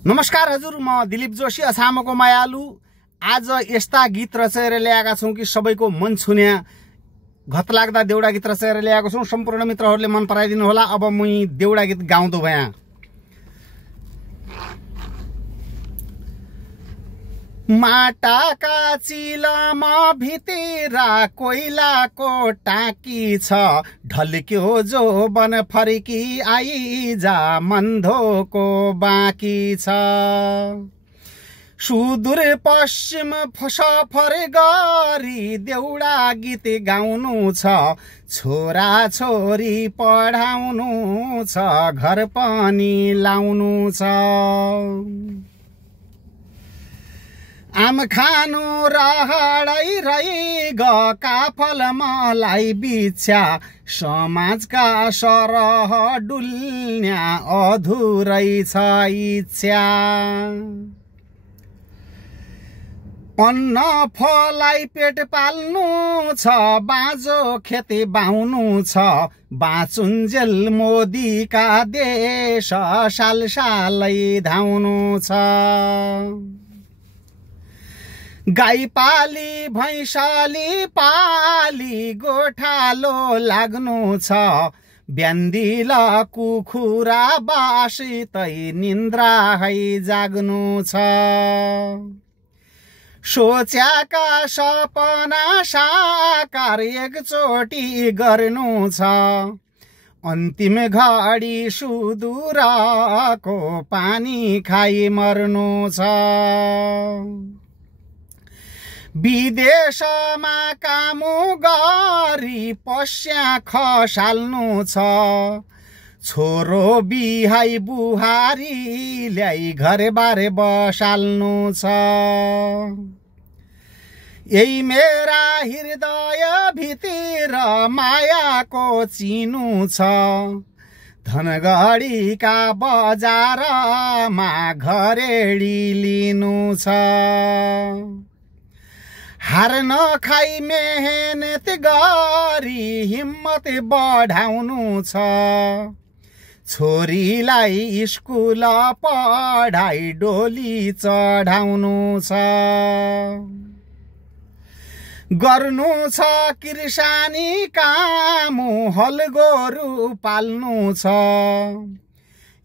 नमस्कार हजुर, म दिलीप जोशी अछामको मायालु। आज यस्ता गीत रचेर ल्याएका छौं कि सबैको मन छुन्या घत लाग्दा देउडा गीत रचेर ल्याएको छौं। सम्पूर्ण मित्रहरूले मन पराइदिनु होला। अब म देउडा गीत गाउँदो भया। माटाका चिलामा भितिरा कोइलाको टाकी छ, ढल्क्यो जो बन फर्की आइजा मन्धोको बाँकी छ। सुदूर पश्चिम सफर गरी देउडा गीत गाउनु छ, छोरा छोरी पढाउनु छ, घर पनि लाउनु छ। आम खानु रहडै रही काफल मलाई बिछ्या, समाजका सरह डुल्न्या अधुरै छ इच्छा। अन्न फलाई पेट पाल्नु छ, बाँझो खेती बाउनु छ, बाँचुन्जेल मोदीका देश सालसालै धाउनु छ। गाई पाली भैँसाली पाली गोठालो लाग्नु छ, ब्यान्दिल कुखुरा बासितै निन्द्रा है जाग्नु छ। सोच्याका सपना साकार एकचोटि गर्नु छ, अन्तिम घडी सुदूरको पानी खाई मर्नु छ। विदेशमा काम गरी पस्या खसाल्नु छ, छोरो बिहाई बुहारी ल्याई घरबार बसाल्नु छ। यही मेरा हृदय भित्र मायाको चिनु छ, धनगढीका बजारमा घरेडी लिनु छ। हार नखाई मेहनत गरी हिम्मत बढाउनु छ, छोरीलाई स्कुल पढाई डोली चढाउनु छ। गर्नु छ किर्सानी काम, हल गोरु पाल्नु छ,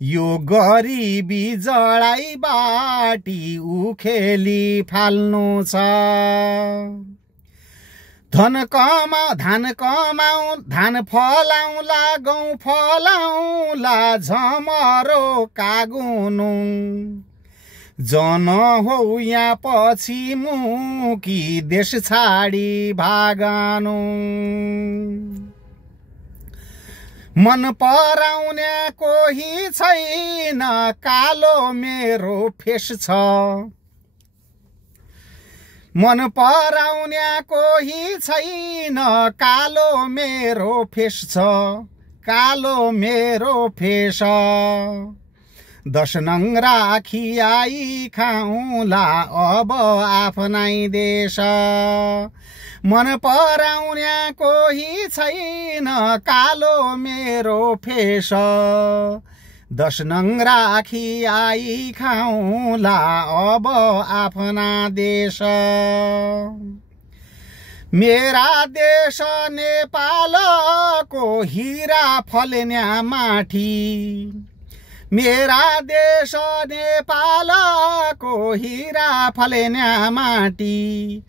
यो गरिबी जडाई बाटी उखेली फाल्नु छ। धान फलाउला गहुँ फलाउला झमरो कागुनु, जन हो यहाँ पछि मुकी देश छाडी भागानु। मन पराउने कोही छैन, कालो मेरो फेस छ। मन पराउने कोही छैन, कालो मेरो फेस छ, कालो मेरो फेस। 10 नङ राखी आई खाउँला अब आफ्नै देश। मन पराउने कोही छैन, कालो मेरो फेस। 10 नङ राखी आई खाउँला अब आफ्ना देश। मेरा देश नेपालको हिरा फल्न्या माटी, मेरा देश नेपालको हिरा फल्न्या माटी।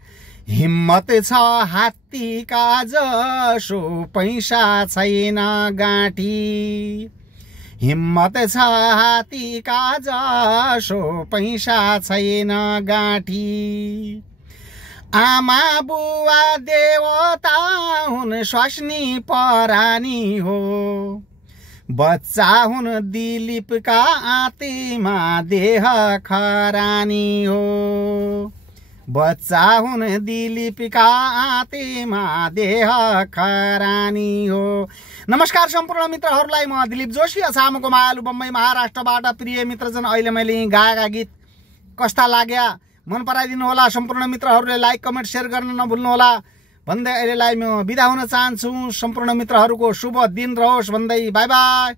हिम्मत छ हात्तीका जसो, पैसा छैन गाँठी। हिम्मत छ हात्तीका जसो, पैसा छैन गाँठी। आमा बुवा देवता हुन्, स्वास्नी परानी हो, बच्चा हुन् दिलीपका आत्मा देह खरानी हो। बच्चा हुन् दिलीपका आत्मा देह खरानी हो। नमस्कार सम्पूर्ण मित्रहरूलाई, म दिलीप जोशी अछामको मायालु बम्बई महाराष्ट्रबाट। प्रिय मित्रजन, अहिले मैले गाएका गीत कस्ता लाग्या मन पराइदिनु होला। सम्पूर्ण मित्रहरूले लाइक कमेन्ट शेयर गर्न नभुल्नु होला भन्दै अहिलेलाई म बिदा हुन चाहन्छु। सम्पूर्ण मित्रहरूको शुभ दिन रहोस् भन्दै बाई बाई।